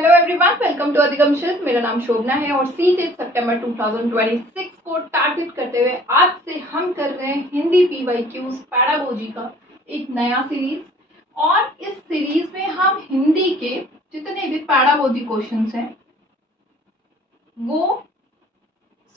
Hello everyone, welcome to अधिगम शिल्प। मेरा नाम शोभना है और 6 सितंबर 2026 को टारगेट करते हुए आज से हम कर रहे हैं हिंदी पीवाईक्यूज पैडागोजी का एक नया सीरीज। और इस सीरीज में हम हिंदी के जितने भी पैडागोजी क्वेश्चंस हैं वो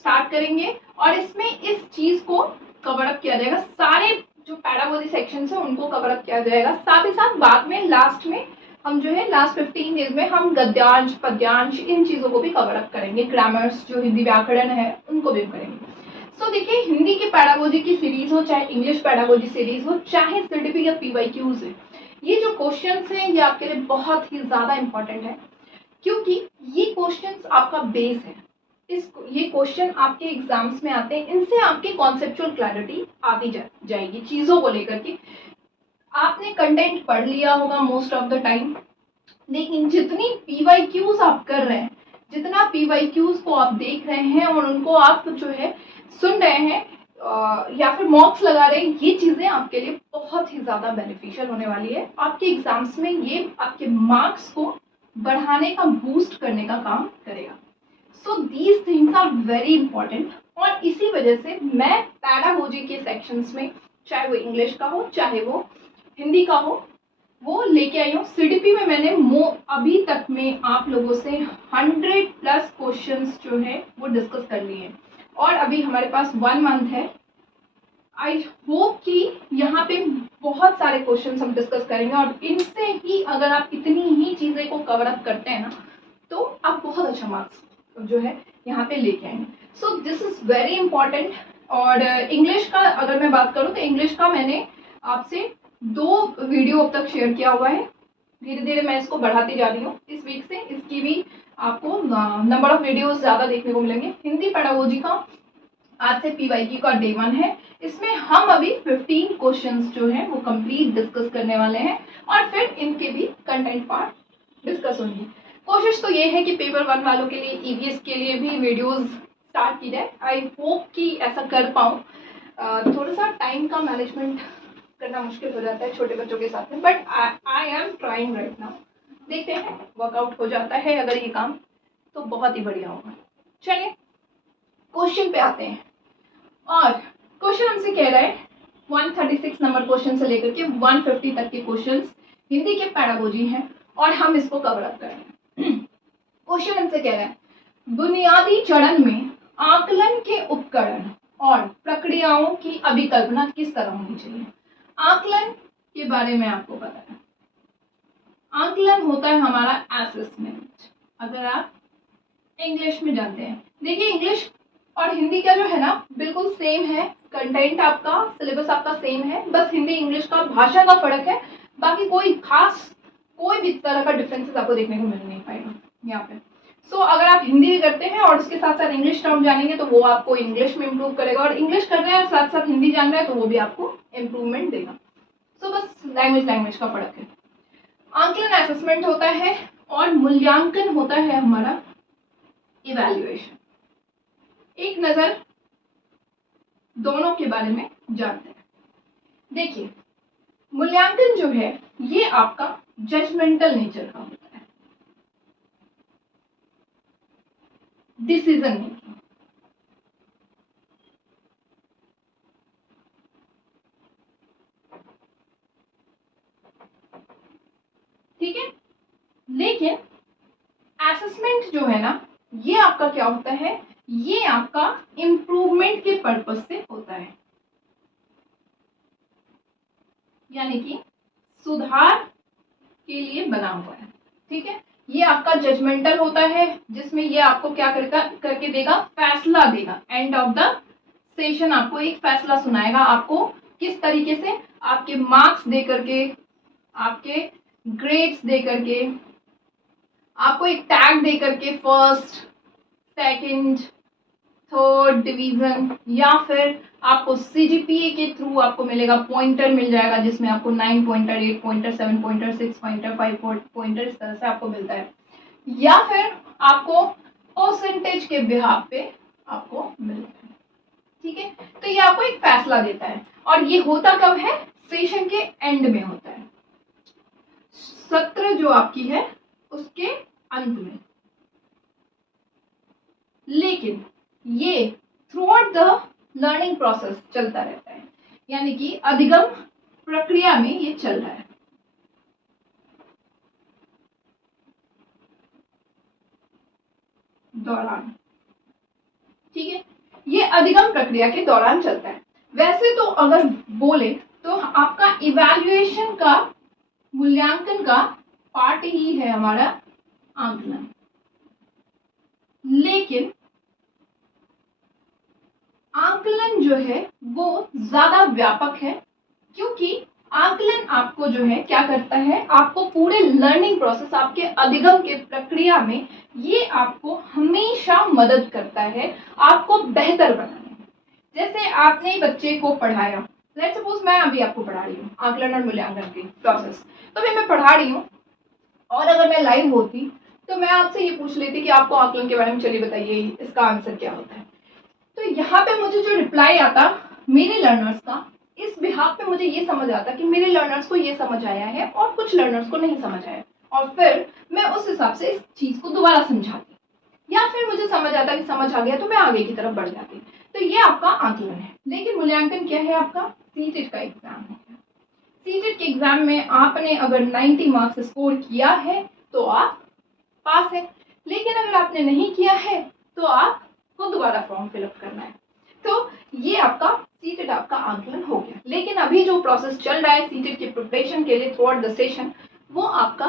स्टार्ट करेंगे और इसमें इस चीज को कवर अप किया जाएगा। सारे जो पैडागोजी सेक्शंस है उनको कवर अप किया जाएगा। साथ ही साथ बाद में लास्ट में हम जो है लास्ट 15 डेज में हम गद्यांश पद्यांश इन चीजों को भी कवर अप करेंगे। ग्रामर्स जो हिंदी व्याकरण है उनको भी करेंगे। सो देखिए, हिंदी की पैडागोजी की सीरीज हो, चाहे इंग्लिश पैडागोजी सीरीज हो, चाहे सीडीपी या पीवाईक्यूज है, ये जो क्वेश्चंस हैं ये आपके लिए बहुत ही ज्यादा इंपॉर्टेंट है, क्योंकि ये क्वेश्चंस आपका बेस है। ये क्वेश्चन आपके एग्जाम्स में आते हैं, इनसे आपकी कॉन्सेप्चुअल क्लैरिटी आती जाएगी चीजों को लेकर के। आपने कंटेंट पढ़ लिया होगा मोस्ट ऑफ द टाइम, लेकिन जितनी पीवाईक्यूज आप कर रहे हैं, जितना पीवाईक्यूज को आप देख रहे हैं और उनको आप जो है सुन रहे हैं या फिर मॉक्स लगा रहे हैं, ये चीजें आपके लिए बहुत ही ज्यादा बेनिफिशियल होने वाली है। आपके एग्जाम्स में ये आपके मार्क्स को बढ़ाने का, बूस्ट करने का काम करेगा। So these things are very important और इसी वजह से मैं पैडागोजी के सेक्शंस में, चाहे वो इंग्लिश का हो चाहे वो हिंदी का हो, वो लेके आई हूँ। सीडीपी में मैंने अभी तक में आप लोगों से 100+ क्वेश्चंस जो है वो डिस्कस कर लिए हैं और अभी हमारे पास 1 मंथ है। आई होप कि यहाँ पे बहुत सारे क्वेश्चंस हम डिस्कस करेंगे और इनसे ही अगर आप इतनी ही चीजें को कवर अप करते हैं ना, तो आप बहुत अच्छा मार्क्स जो है यहाँ पे लेके आएंगे। सो दिस इज वेरी इंपॉर्टेंट। और इंग्लिश का अगर मैं बात करूँ तो इंग्लिश का मैंने आपसे 2 वीडियो अब तक शेयर किया हुआ है। धीरे धीरे मैं इसको बढ़ाती जा रही हूँ। इस वीक से इसकी भी आपको नंबर ऑफ वीडियोस ज्यादा देखने को मिलेंगे। हिंदी पैडागोजी का आज से पीवाईक्यू का डे 1 है। इसमें हम अभी 15 क्वेश्चंस जो हैं वो कंप्लीट डिस्कस करने वाले हैं और फिर इनके भी कंटेंट पार्ट डिस्कस होंगे। कोशिश तो ये है कि पेपर 1 वालों के लिए, ईवीएस के लिए भी वीडियोस स्टार्ट की जाए। आई होप कि ऐसा कर पाऊँ। थोड़ा सा टाइम का मैनेजमेंट करना मुश्किल हो जाता है छोटे बच्चों के साथ में, but I am trying right now. देखते हैं वर्कआउट हो जाता है अगर ये काम, तो बहुत ही बढ़िया होगा। चलिए क्वेश्चन पे आते हैं। और क्वेश्चन हमसे कह रहा है 136 नंबर क्वेश्चन से लेकर के 150 तक के क्वेश्चंस हिंदी के पैडागोजी हैं और हम इसको कवर अप करेंगे। क्वेश्चन हमसे कह रहा है, बुनियादी चरण में आकलन के उपकरण और प्रक्रियाओं की अभिकल्पना किस तरह होनी चाहिए। आकलन के बारे में आपको पता है, आकलन होता है हमारा असेसमेंट। अगर आप इंग्लिश में जानते हैं, देखिए इंग्लिश और हिंदी का जो है ना बिल्कुल सेम है। कंटेंट आपका, सिलेबस आपका सेम है, बस हिंदी इंग्लिश का भाषा का फर्क है। बाकी कोई भी तरह का डिफरेंसेस आपको देखने को मिल नहीं पाएगा यहाँ पे। सो अगर आप हिंदी भी करते हैं और उसके साथ साथ इंग्लिश टर्म जानेंगे तो वो आपको इंग्लिश में इम्प्रूव करेगा, और इंग्लिश कर रहे हैं साथ साथ हिंदी जान रहे हैं तो वो भी आपको इम्प्रूवमेंट देगा। सो बस लैंग्वेज का फर्क है। आकलन असेसमेंट होता है और मूल्यांकन होता है हमारा इवैल्यूएशन। एक नजर दोनों के बारे में जानते हैं। देखिए, मूल्यांकन जो है ये आपका जजमेंटल नेचर का होता है, डिसीजन मेकिंग। ठीक है, लेकिन असेसमेंट जो है ना ये आपका क्या होता है, ये आपका इम्प्रूवमेंट के पर्पस से होता है, यानी कि सुधार के लिए बना हुआ है। ठीक है, ये आपका जजमेंटल होता है जिसमें ये आपको क्या करके देगा, फैसला देगा। एंड ऑफ द सेशन आपको एक फैसला सुनाएगा। आपको किस तरीके से, आपके मार्क्स दे करके, आपके ग्रेड्स दे करके, आपको एक टैग दे करके, फर्स्ट, सेकंड, थर्ड डिवीजन, या फिर आपको सीजीपीए के थ्रू आपको मिलेगा, पॉइंटर मिल जाएगा जिसमें आपको 9 pointer, 8 pointer, 7 pointer, 6 pointer, 5 pointer, इस तरह से आपको मिलता है। या फिर आपको परसेंटेज के बिहाफ पे आपको मिलता है। ठीक है, तो ये आपको एक फैसला देता है और ये होता कब है, सेशन के एंड में होता है। सत्र जो आपकी है उसके अंत में। लेकिन ये through out the learning process चलता रहता है, यानी कि अधिगम प्रक्रिया में ये चल रहा है। दौरान, ठीक है, ये अधिगम प्रक्रिया के दौरान चलता है। वैसे तो अगर बोले तो आपका इवैल्यूएशन का, मूल्यांकन का पार्ट ही है हमारा आंकलन, लेकिन आंकलन जो है वो ज्यादा व्यापक है, क्योंकि आंकलन आपको जो है क्या करता है, आपको पूरे लर्निंग प्रोसेस, आपके अधिगम के प्रक्रिया में ये आपको हमेशा मदद करता है आपको बेहतर बनाने में। जैसे आपने बच्चे को पढ़ाया, लेट्स सपोज मैं अभी आपको पढ़ा रही हूँ आंकलन और मूल्यांकन की प्रोसेस, तो अभी मैं पढ़ा रही हूँ और अगर मैं लाइव होती तो मैं आपसे ये पूछ लेती कि आपको आंकलन के बारे में चलिए बताइए इसका आंसर क्या होता है। तो यहाँ पे मुझे जो रिप्लाई आता मेरे लर्नर्स का, इस बिहाफ पे मुझे ये समझ आता कि मेरे लर्नर्स को ये समझ आया है और कुछ लर्नर्स को नहीं समझ आया, और फिर मैं उस हिसाब से इस चीज को दोबारा समझाती, या फिर मुझे समझ आता कि समझ आ गया तो मैं आगे की तरफ बढ़ जाती। तो ये आपका आंकलन है। लेकिन मूल्यांकन क्या है, आपका सीटेट का एग्जाम है। सीटेट के एग्जाम में आपने अगर 90 मार्क्स स्कोर किया है तो आप पास है, लेकिन अगर आपने नहीं किया है तो आपको दोबारा फॉर्म फिलअप करना है। तो ये आपका सीटेट आपका आंकलन हो गया। लेकिन अभी जो प्रोसेस चल रहा है सीटेट के प्रिपरेशन के लिए थ्रू आउट द सेशन, वो आपका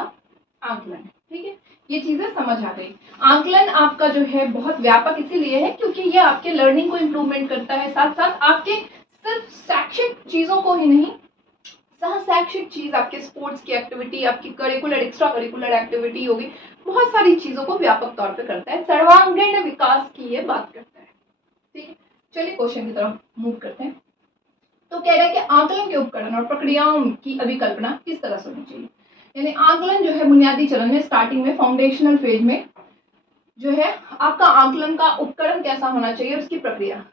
आंकलन है। ठीक है, ये चीजें समझ आ गई। आंकलन आपका जो है बहुत व्यापक इसीलिए है क्योंकि ये आपके लर्निंग को इम्प्रूवमेंट करता है, साथ साथ आपके सिर्फ शैक्षिक चीजों को ही नहीं, सह शैक्षिक चीज, आपके स्पोर्ट्स की एक्टिविटी, आपकी करिकुलर एक्स्ट्रा करिकुलर एक्टिविटी होगी, बहुत सारी चीजों को व्यापक तौर पे करता है, सर्वांगीण विकास की ये बात करता है। ठीक है, चलिए क्वेश्चन की तरफ मूव करते हैं। तो कह रहा है कि आंकलन के उपकरण और प्रक्रियाओं की अभिकल्पना किस तरह से होनी चाहिए। यानी आंकलन जो है बुनियादी चरण में, स्टार्टिंग में, फाउंडेशनल फेज में जो है आपका आंकलन का उपकरण कैसा होना चाहिए, उसकी प्रक्रिया।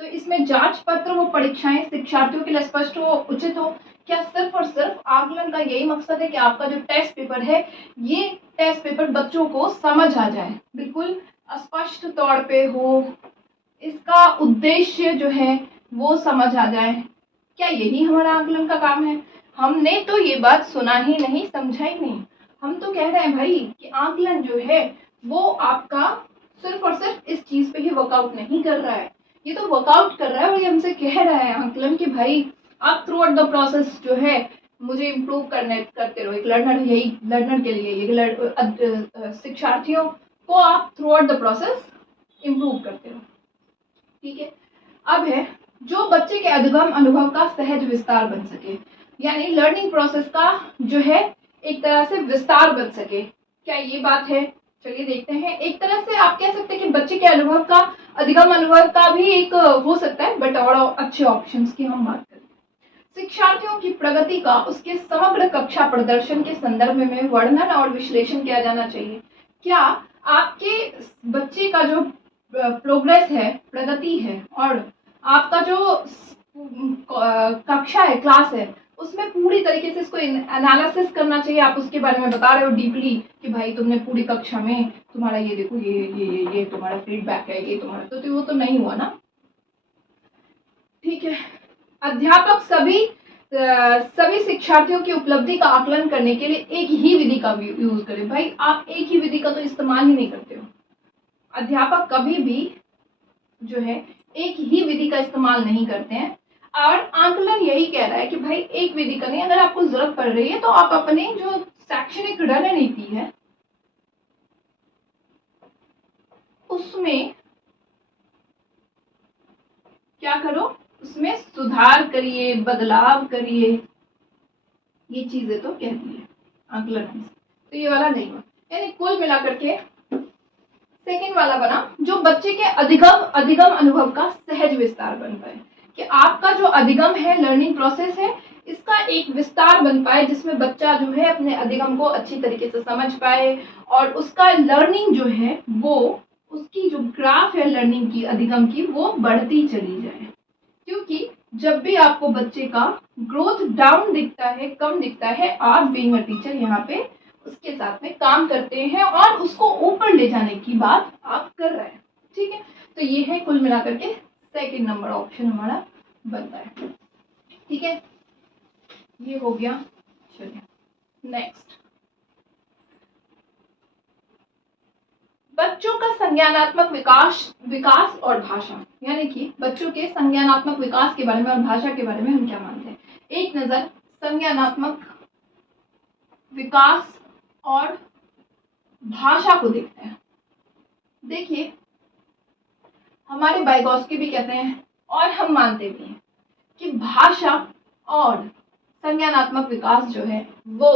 तो इसमें जांच पत्र व परीक्षाएं शिक्षार्थियों के लिए स्पष्ट हो, उचित हो। क्या सिर्फ और सिर्फ आंकलन का यही मकसद है कि आपका जो टेस्ट पेपर है, ये टेस्ट पेपर बच्चों को समझ आ जाए, बिल्कुल स्पष्ट तौर पे हो, इसका उद्देश्य जो है वो समझ आ जाए, क्या यही हमारा आंकलन का काम है? हमने तो ये बात सुना ही नहीं, समझा ही नहीं। हम तो कह रहे हैं भाई कि आंकलन जो है वो आपका सिर्फ और सिर्फ इस चीज पे ही वर्कआउट नहीं कर रहा है, ये तो वर्कआउट कर रहा है और ये हमसे कह रहा है आंकलन कि भाई आप थ्रू आउट द प्रोसेस जो है मुझे इम्प्रूव करते रहो। एक लर्नर, यही लर्नर के लिए, ये शिक्षार्थियों को आप through out the process improve करते रहो। ठीक है, अब है जो बच्चे के अधिगम अनुभव का सहज विस्तार बन सके, यानी लर्निंग प्रोसेस का जो है एक तरह से विस्तार बन सके। क्या ये बात है? चलिए देखते हैं। एक तरह से आप कह सकते हैं कि बच्चे के अनुभव का, अधिगम अनुभव का भी एक हो सकता है, बट और अच्छे ऑप्शंस की हम बात करें। शिक्षार्थियों की प्रगति का उसके समग्र कक्षा प्रदर्शन के संदर्भ में वर्णन और विश्लेषण किया जाना चाहिए। क्या आपके बच्चे का जो प्रोग्रेस है, प्रगति है, और आपका जो कक्षा है, क्लास है, उसमें पूरी तरीके से इसको एनालिसिस करना चाहिए। आप उसके बारे में बता रहे हो डीपली कि भाई तुमने पूरी कक्षा में तुम्हारा ये देखो, ये तुम्हारा फीडबैक है, ये तुम्हारा, तो वो तो नहीं हुआ ना। ठीक है, अध्यापक सभी शिक्षार्थियों की उपलब्धि का आकलन करने के लिए एक ही विधि का यूज करें। भाई आप एक ही विधि का तो इस्तेमाल ही नहीं करते हो। अध्यापक कभी भी जो है एक ही विधि का इस्तेमाल नहीं करते हैं, और आंकलन यही कह रहा है कि भाई एक विधि का नहीं, अगर आपको जरूरत पड़ रही है तो आप अपने जो शैक्षणिक रणनीति है उसमें क्या करो, उसमें सुधार करिए, बदलाव करिए। ये चीजें तो कहती है आंकलन में। तो ये वाला नहीं हुआ, यानी कुल मिलाकर के सेकेंड वाला बना जो बच्चे के अधिगम अनुभव का सहज विस्तार बन पाए, कि आपका जो अधिगम है, लर्निंग प्रोसेस है, इसका एक विस्तार बन पाए जिसमें बच्चा जो है अपने अधिगम को अच्छी तरीके से समझ पाए और उसका लर्निंग जो है वो, उसकी जो ग्राफ है लर्निंग की, अधिगम की, वो बढ़ती चली जाए। क्योंकि जब भी आपको बच्चे का ग्रोथ डाउन दिखता है, कम दिखता है, आप बीइंग अ टीचर यहाँ पे उसके साथ में काम करते हैं और उसको ऊपर ले जाने की बात आप कर रहे हैं। ठीक है, तो ये है कुल मिलाकर के सेकंड नंबर ऑप्शन हमारा बनता है। ठीक है, ये हो गया। चलिए नेक्स्ट, बच्चों का संज्ञानात्मक विकास और भाषा, यानी कि बच्चों के संज्ञानात्मक विकास के बारे में और भाषा के बारे में हम क्या मानते हैं। एक नजर संज्ञानात्मक विकास और भाषा को देखते हैं। देखिए, हमारे वाइगोत्स्की भी कहते हैं और हम मानते भी हैं कि भाषा और संज्ञानात्मक विकास जो है वो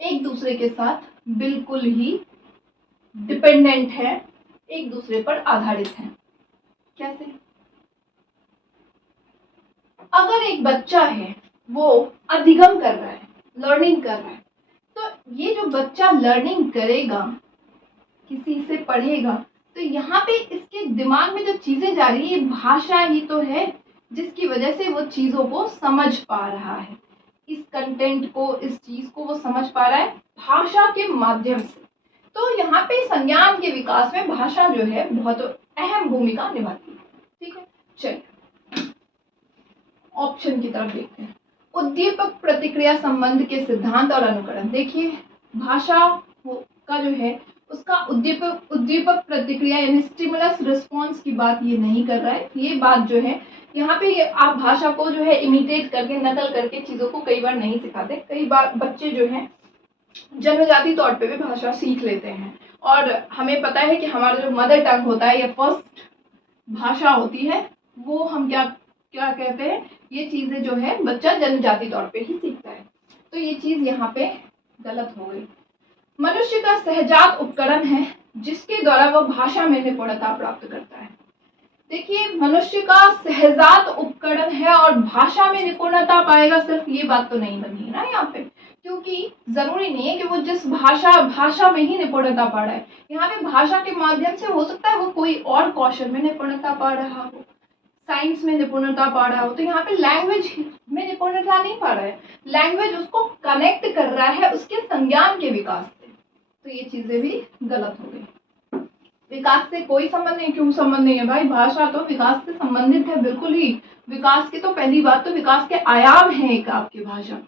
एक दूसरे के साथ बिल्कुल ही डिपेंडेंट है, एक दूसरे पर आधारित है। कैसे? अगर एक बच्चा है वो अधिगम कर रहा है, लर्निंग कर रहा है, तो ये जो बच्चा लर्निंग करेगा, किसी से पढ़ेगा, तो यहाँ पे इसके दिमाग में जो चीजें जा रही है, भाषा ही तो है जिसकी वजह से वो चीजों को समझ पा रहा है। इस कंटेंट को, इस चीज को वो समझ पा रहा है भाषा के माध्यम से। तो यहाँ पे संज्ञान के विकास में भाषा जो है बहुत अहम भूमिका निभाती है। ठीक है, चलिए ऑप्शन की तरफ देखते हैं। उद्दीपक प्रतिक्रिया संबंध के सिद्धांत और अनुकरण। देखिए, भाषा का जो है उसका उद्दीपक प्रतिक्रिया यानी स्टिमुलस रिस्पॉन्स की बात ये नहीं कर रहा है। ये बात जो है यहाँ पे आप भाषा को जो है इमिटेट करके, नकल करके चीजों को कई बार नहीं सिखाते। कई बार बच्चे जो है जन्मजाती तौर पे भी भाषा सीख लेते हैं और हमें पता है कि हमारा जो मदर टंग होता है या फर्स्ट भाषा होती है वो हम क्या कहते हैं, ये चीजें जो है बच्चा जन्मजाती तौर पे ही सीखता है। तो ये चीज यहाँ पे गलत हो गई। मनुष्य का सहजात उपकरण है जिसके द्वारा वह भाषा में निपुणता प्राप्त करता है। देखिए, मनुष्य का सहजात उपकरण है और भाषा में निपुणता पाएगा, सिर्फ ये बात तो नहीं बनी है ना यहाँ पे, क्योंकि जरूरी नहीं है कि वो जिस भाषा में ही निपुणता पा रहा है। यहाँ पे भाषा के माध्यम से हो सकता है वो कोई और कौशल में निपुणता पा रहा हो, साइंस में निपुणता पा रहा हो। तो यहाँ पे लैंग्वेज में निपुणता नहीं पा रहा है, लैंग्वेज उसको कनेक्ट कर रहा है उसके संज्ञान के विकास से। तो ये चीजें भी गलत हो गई। विकास से कोई संबंध नहीं। क्यों संबंध नहीं है भाई? भाषा तो विकास से संबंधित है, बिल्कुल ही। विकास की तो पहली बात तो विकास के आयाम है एक आपकी भाषा।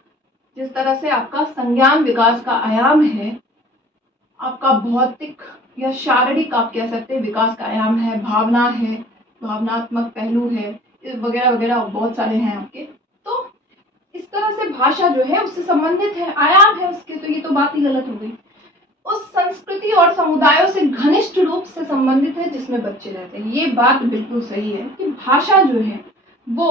जिस तरह से आपका संज्ञान विकास का आयाम है, आपका भौतिक या शारीरिक आप कह सकते हैं विकास का आयाम है, भावना है, भावनात्मक पहलू है, वगैरह वगैरह बहुत सारे हैं आपके। तो इस तरह से भाषा जो है उससे संबंधित है, आयाम है उसके। तो ये तो बात ही गलत हो गई। उस संस्कृति और समुदायों से घनिष्ठ रूप से संबंधित है जिसमें बच्चे रहते हैं। ये बात बिल्कुल सही है कि भाषा जो है वो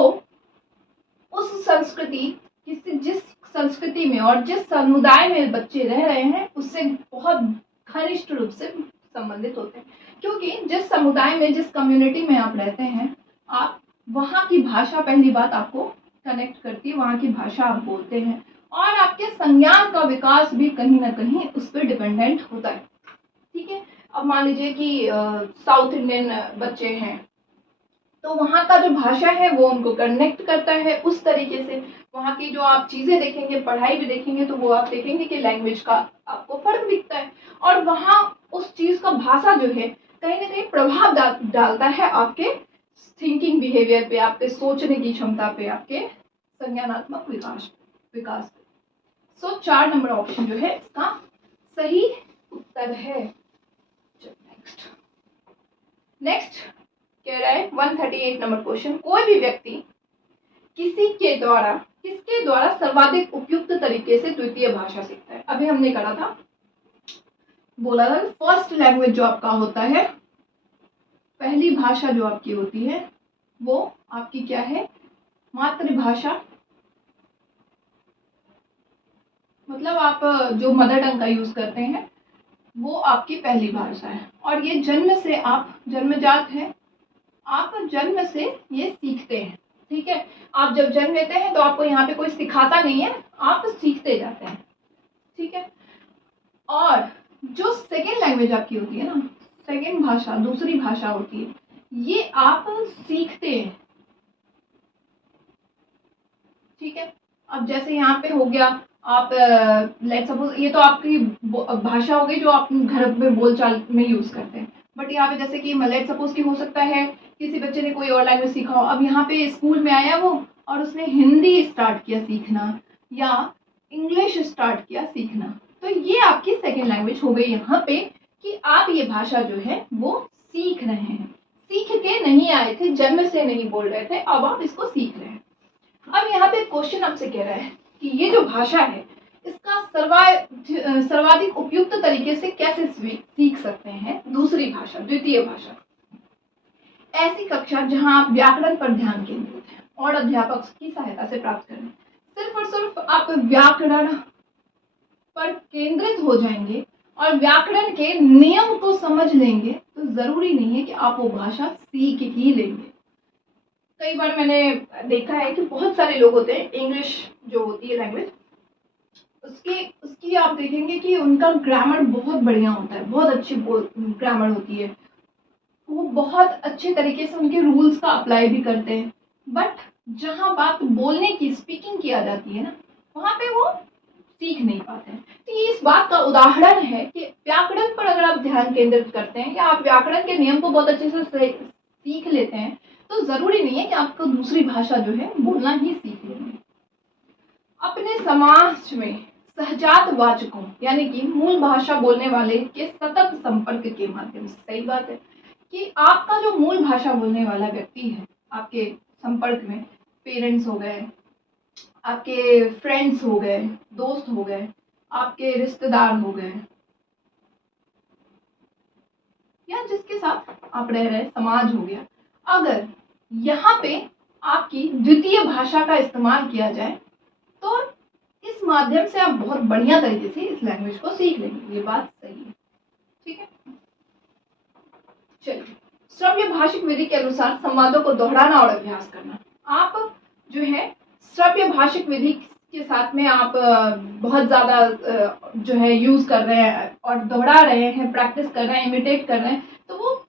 उस संस्कृति, जिस संस्कृति में और जिस समुदाय में बच्चे रह रहे हैं उससे बहुत घनिष्ठ रूप से संबंधित होते हैं। क्योंकि जिस समुदाय में, जिस कम्युनिटी में आप रहते हैं, आप वहाँ की भाषा पहली बात आपको कनेक्ट करती है, वहाँ की भाषा आप बोलते हैं और आपके संज्ञान का विकास भी कहीं ना कहीं उस पर डिपेंडेंट होता है। ठीक है, अब मान लीजिए कि साउथ इंडियन बच्चे हैं तो वहाँ का जो भाषा है वो उनको कनेक्ट करता है उस तरीके से। वहाँ की जो आप चीजें देखेंगे, पढ़ाई भी देखेंगे, तो वो आप देखेंगे कि लैंग्वेज का आपको फर्क दिखता है और वहाँ उस चीज का भाषा जो है कहीं ना कहीं प्रभाव डालता है आपके थिंकिंग बिहेवियर पे, आपके सोचने की क्षमता पे, आपके संज्ञानात्मक विकास पे। सो 4 नंबर ऑप्शन जो है इसका सही उत्तर है। नेक्स्ट कह रहा है 138 नंबर क्वेश्चन, कोई भी व्यक्ति किसके द्वारा सर्वाधिक उपयुक्त तरीके से द्वितीय भाषा सीखता है। अभी हमने कहा था, बोला था फर्स्ट लैंग्वेज जो आपका होता है, पहली भाषा जो आपकी होती है वो आपकी क्या है? मातृभाषा। मतलब आप जो मदर टंग का यूज करते हैं वो आपकी पहली भाषा है और ये जन्म से आप जन्मजात है, आप जन्म से ये सीखते हैं। ठीक है, आप जब जन्म लेते हैं तो आपको यहाँ पे कोई सिखाता नहीं है, आप सीखते जाते हैं। ठीक है, और जो सेकेंड लैंग्वेज आपकी होती है ना, सेकेंड भाषा, दूसरी भाषा होती है, ये आप सीखते हैं। ठीक है, अब जैसे यहाँ पे हो गया आप लेट सपोज ये तो आपकी भाषा हो गई जो आप घर में बोलचाल में यूज करते हैं, बट यहाँ पे जैसे कि लेट सपोज कि हो सकता है किसी बच्चे ने कोई और लैंग्वेज सीखा हो, अब यहाँ पे स्कूल में आया वो और उसने हिंदी स्टार्ट किया सीखना या इंग्लिश स्टार्ट किया सीखना, तो ये आपकी सेकेंड लैंग्वेज हो गई यहाँ पे कि आप ये भाषा जो है वो सीख रहे हैं। सीख के नहीं आए थे, जन्म से नहीं बोल रहे थे, अब आप इसको सीख रहे हैं। अब यहाँ पे क्वेश्चन आपसे कह रहा है कि ये जो भाषा है इसका सर्वाधिक उपयुक्त तरीके से कैसे सीख सकते हैं दूसरी भाषा, द्वितीय भाषा। ऐसी कक्षा जहां आप व्याकरण पर ध्यान केंद्रित है और अध्यापक की सहायता से प्राप्त करें। सिर्फ और सिर्फ आप व्याकरण पर केंद्रित हो जाएंगे और व्याकरण के नियम को समझ लेंगे तो जरूरी नहीं है कि आप वो भाषा सीख ही लेंगे। कई बार मैंने देखा है कि बहुत सारे लोग होते हैं, इंग्लिश जो होती है लैंग्वेज उसकी आप देखेंगे कि उनका ग्रामर बहुत बढ़िया होता है, बहुत अच्छी ग्रामर होती है, वो बहुत अच्छे तरीके से उनके रूल्स का अप्लाई भी करते हैं, बट जहाँ बात बोलने की स्पीकिंग किया जाती है ना, वहाँ पे वो सीख नहीं पाते हैं। तो ये इस बात का उदाहरण है कि व्याकरण पर अगर आप ध्यान केंद्रित करते हैं या आप व्याकरण के नियम को बहुत अच्छे से सीख लेते हैं तो जरूरी नहीं है कि आपको दूसरी भाषा जो है बोलना ही सीख लेंगे। अपने समाज में सहजात वाचकों यानी कि मूल भाषा बोलने वाले के सतत संपर्क के माध्यम से, सही बात है कि आपका जो मूल भाषा बोलने वाला व्यक्ति है आपके संपर्क में, पेरेंट्स हो गए, आपके फ्रेंड्स हो गए, दोस्त हो गए, आपके रिश्तेदार हो गए, या जिसके साथ आप रह रहे, समाज हो गया, अगर यहाँ पे आपकी द्वितीय भाषा का इस्तेमाल किया जाए तो इस माध्यम से आप बहुत बढ़िया तरीके से इस लैंग्वेज को सीख लेंगे। ये बात सही है, ठीक है। चलिए, श्रव्य भाषिक विधि के अनुसार संवादों को दोहराना और अभ्यास करना। आप जो है श्रव्य भाषिक विधि के साथ में आप बहुत ज्यादा जो है यूज कर रहे हैं और दोहरा रहे हैं, प्रैक्टिस कर रहे हैं, इमिटेट कर रहे हैं, तो वो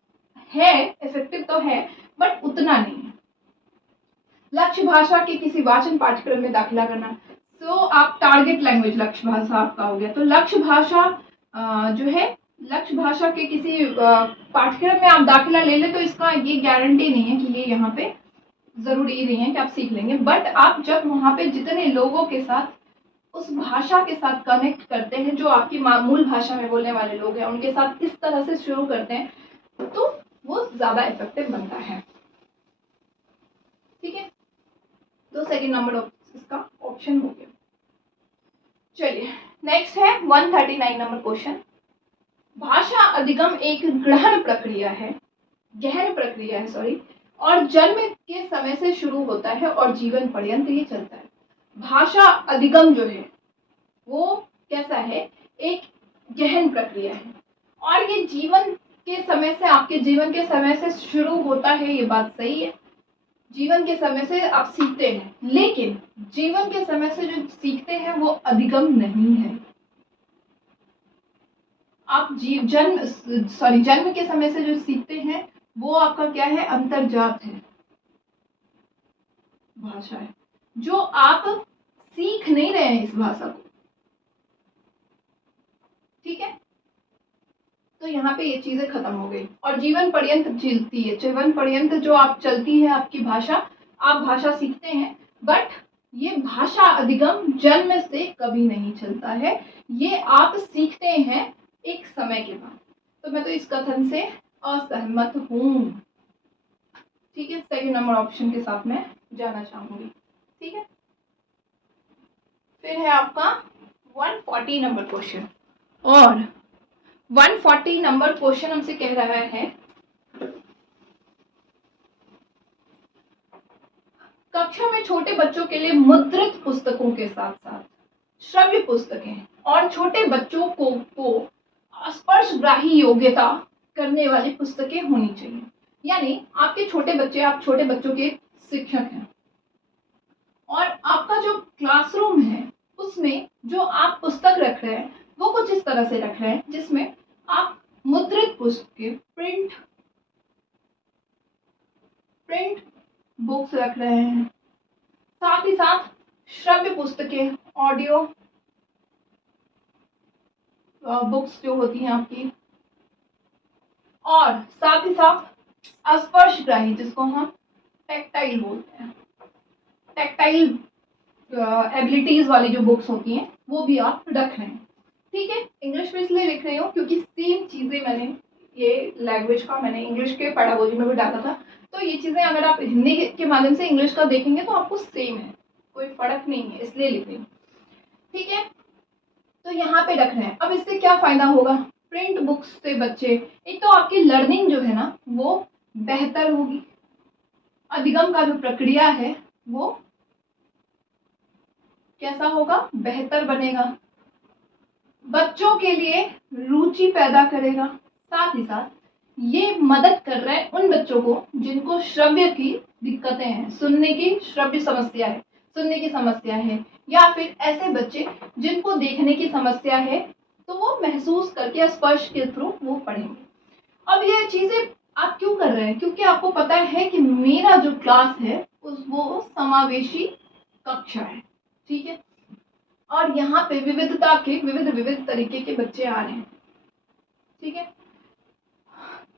है इफेक्टिव तो है बट उतना नहीं है। लक्ष्य भाषा के किसी वाचन पाठ्यक्रम में दाखिला करना, तो आप टारगेट लैंग्वेज लक्ष्य भाषा आपका हो गया, तो लक्ष्य भाषा जो है लक्ष्य भाषा के किसी पाठ्यक्रम में आप दाखिला ले ले तो इसका ये गारंटी नहीं है कि ये यहाँ पे जरूरी नहीं है कि आप सीख लेंगे, बट आप जब वहाँ पे जितने लोगों के साथ उस भाषा के साथ कनेक्ट करते हैं जो आपकी मूल भाषा में बोलने वाले लोग हैं, उनके साथ इस तरह से शुरू करते हैं तो वो ज्यादा इफेक्टिव बनता है, ठीक है। तो सेकंड नंबर इसका ऑप्शन हो गया। चलिए, नेक्स्ट है 139 नंबर क्वेश्चन। भाषा अधिगम एक गहन प्रक्रिया है, और जन्म के समय से शुरू होता है और जीवन पर्यंत ही चलता है। भाषा अधिगम जो है वो कैसा है, एक गहन प्रक्रिया है और ये जीवन के समय से, आपके जीवन के समय से शुरू होता है, ये बात सही है। जीवन के समय से आप सीखते हैं, लेकिन जीवन के समय से जो सीखते हैं वो अधिगम नहीं है। आप जन्म के समय से जो सीखते हैं वो आपका क्या है, अंतर्जात है, भाषा है, जो आप सीख नहीं रहे हैं इस भाषा को, ठीक है। तो यहाँ पे ये चीजें खत्म हो गई और जीवन पर्यंत चलती है, जीवन पर्यंत जो आप चलती है आपकी भाषा, आप भाषा सीखते हैं, बट ये भाषा अधिगम जन्म से कभी नहीं चलता है, ये आप सीखते हैं एक समय के बाद। तो मैं तो इस कथन से असहमत हूँ, ठीक है। सेकंड नंबर ऑप्शन के साथ में जाना चाहूंगी, ठीक है। फिर है आपका 140 नंबर क्वेश्चन, और 140 नंबर क्वेश्चन हमसे कह रहा है कक्षा में छोटे बच्चों के लिए मुद्रित पुस्तकों के साथ साथ श्रव्य पुस्तकें और छोटे बच्चों को स्पर्शग्राही योग्यता करने वाली पुस्तकें होनी चाहिए। यानी आपके छोटे बच्चे, आप छोटे बच्चों के शिक्षक हैं और आपका जो क्लासरूम है उसमें जो आप पुस्तक रख रहे हैं वो कुछ इस तरह से रख रहे हैं जिसमें आप मुद्रित पुस्तकें, प्रिंट बुक्स रख रहे हैं, साथ ही साथ श्रव्य पुस्तकें, ऑडियो बुक्स जो होती हैं आपकी, और साथ ही साथ स्पर्शग्राही जिसको हम टैक्टाइल बोलते हैं, टैक्टाइल एबिलिटीज वाली जो बुक्स होती हैं वो भी आप रख रहे हैं। ठीक है, इंग्लिश में इसलिए लिख रही हूँ क्योंकि सेम चीज़ें मैंने ये लैंग्वेज का मैंने इंग्लिश के पेडागोजी में भी डाला था, तो ये चीज़ें अगर आप हिंदी के माध्यम से इंग्लिश का देखेंगे तो आपको सेम है, कोई फर्क नहीं है, इसलिए लिख रही हूँ। ठीक है, तो यहाँ पे रख रहे हैं। अब इससे क्या फायदा होगा? प्रिंट बुक्स से बच्चे, एक तो आपकी लर्निंग जो है ना वो बेहतर होगी, अधिगम का जो प्रक्रिया है वो कैसा होगा? बेहतर बनेगा, बच्चों के लिए रुचि पैदा करेगा। साथ ही साथ ये मदद कर रहा है उन बच्चों को जिनको श्रव्य की दिक्कतें हैं, सुनने की श्रव्य समस्या है, सुनने की समस्या है, या फिर ऐसे बच्चे जिनको देखने की समस्या है, तो वो महसूस करके स्पर्श के थ्रू वो पढ़ेंगे। अब ये चीजें आप क्यों कर रहे हैं? क्योंकि आपको पता है कि मेरा जो क्लास है वो समावेशी कक्षा है। ठीक है, और यहाँ पे विविधता के विविध तरीके के बच्चे आ रहे हैं। ठीक है,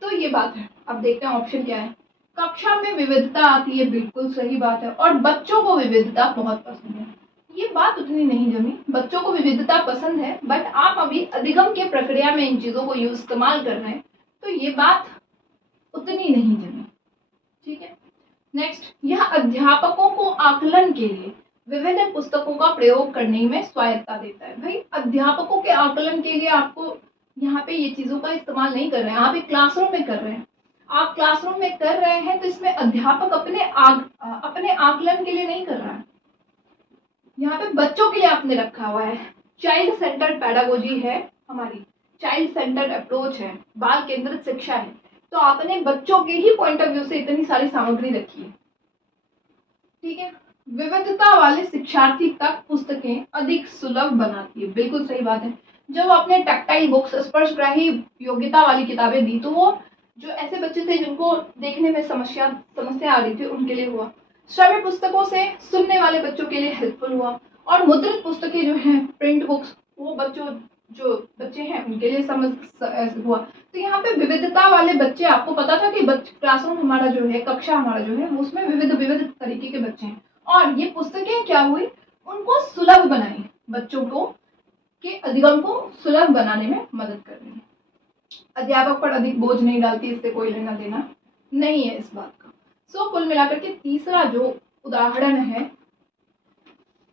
तो ये बात है। अब देखते हैं ऑप्शन क्या है। कक्षा में विविधता आती है, बिल्कुल सही बात है, और बच्चों को विविधता बहुत पसंद है। ये बात उतनी नहीं जमी, बच्चों को विविधता पसंद है, बट आप अभी अधिगम के प्रक्रिया में इन चीजों को इस्तेमाल कर रहे हैं, तो ये बात उतनी नहीं जमी। ठीक है, नेक्स्ट, यह अध्यापकों को आकलन के लिए विभिन्न पुस्तकों का प्रयोग करने में स्वायत्ता देता है। भाई, अध्यापकों के आकलन के लिए आपको यहाँ पे ये चीजों का इस्तेमाल नहीं कर रहे हैं, आप एक क्लासरूम में कर रहे हैं। आप क्लासरूम में कर रहे हैं तो इसमें अध्यापक अपने आकलन के लिए नहीं कर रहा है, यहाँ पे बच्चों के लिए आपने रखा हुआ है। चाइल्ड सेंटर्ड पेडागोजी है हमारी, चाइल्ड सेंटर्ड अप्रोच है, बाल केंद्रित शिक्षा है, तो आपने बच्चों के ही पॉइंट ऑफ व्यू से इतनी सारी सामग्री रखी है। ठीक है, विविधता वाले शिक्षार्थी तक पुस्तकें अधिक सुलभ बनाती है, बिल्कुल सही बात है। जब आपने टैक्टाइल बुक्स, स्पर्शग्राही योग्यता वाली किताबें दी, तो वो जो ऐसे बच्चे थे जिनको देखने में समस्या आ रही थी उनके लिए हुआ, श्रव्य पुस्तकों से सुनने वाले बच्चों के लिए हेल्पफुल हुआ, और मुद्रित पुस्तकें जो हैं, प्रिंट बुक्स, वो जो बच्चे हैं उनके लिए हुआ। तो यहाँ पे विविधता वाले बच्चे, आपको पता था कि क्लासरूम हमारा जो है, कक्षा हमारा जो है, उसमें विविध तरीके के बच्चे हैं, और ये पुस्तकें क्या हुई, उनको सुलभ बनाई, बच्चों को के अधिगम को सुलभ बनाने में मदद कर रही है। अध्यापक पर अधिक बोझ नहीं डालती, इससे कोई लेना देना नहीं है इस बात का। सो कुल मिलाकर के तीसरा जो उदाहरण है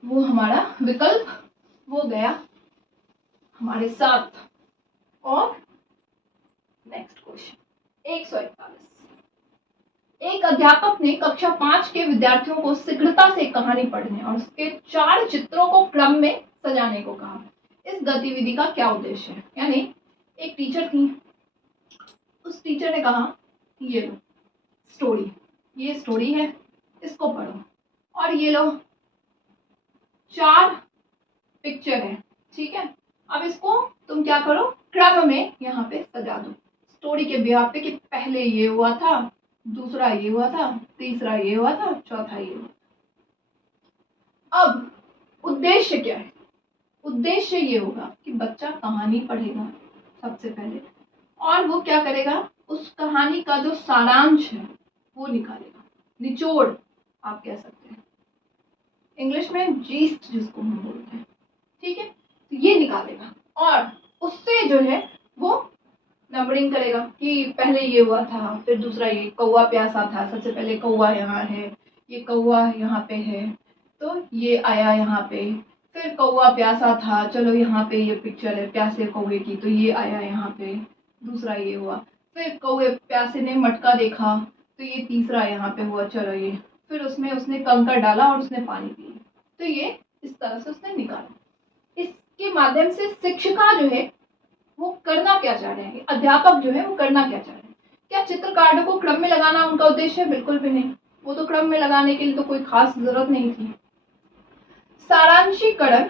वो हमारा विकल्प वो गया हमारे साथ। और नेक्स्ट क्वेश्चन 141, एक अध्यापक ने कक्षा 5 के विद्यार्थियों को शीघ्रता से कहानी पढ़ने और उसके 4 चित्रों को क्रम में सजाने को कहा। इस गतिविधि का क्या उद्देश्य है? यानी एक टीचर थी, उस टीचर ने कहा ये लो स्टोरी, ये स्टोरी है, इसको पढ़ो, और ये लो 4 पिक्चर है। ठीक है, अब इसको तुम क्या करो, क्रम में यहाँ पे सजा दो, स्टोरी के बिहाफ पे कि पहले ये हुआ था, दूसरा ये हुआ था, तीसरा ये हुआ था, चौथा ये हुआ। अब उद्देश्य क्या है? उद्देश्य ये होगा कि बच्चा कहानी पढ़ेगा सबसे पहले, और वो क्या करेगा, उस कहानी का जो सारांश है वो निकालेगा, निचोड़ आप कह सकते हैं, इंग्लिश में जीस्ट जिसको हम बोलते हैं। ठीक है, तो ये निकालेगा, और उससे जो है वो नंबरिंग करेगा कि पहले ये हुआ था, फिर दूसरा ये कौवा प्यासा था, सबसे पहले कौवा यहाँ है, ये कौवा यहाँ पे है, तो ये आया यहाँ पे, फिर कौवा प्यासा था, चलो यहाँ पे ये पिक्चर है प्यासे कौवे की, तो ये आया यहाँ पे, दूसरा ये हुआ, फिर कौवे प्यासे ने मटका देखा, तो ये तीसरा यहाँ पे हुआ, चलो ये, फिर उसमें उसने कंकड़ डाला और उसने पानी पिया, तो ये इस तरह से उसने निकाला। इसके माध्यम से शिक्षिका जो है वो करना क्या चाह रहे हैं, अध्यापक जो है वो करना क्या चाह रहे हैं? क्या चित्र कार्डों को क्रम में लगाना उनका उद्देश्य है? बिल्कुल भी नहीं, वो तो क्रम में लगाने के लिए तो कोई खास जरूरत नहीं थी। सारांशीकरण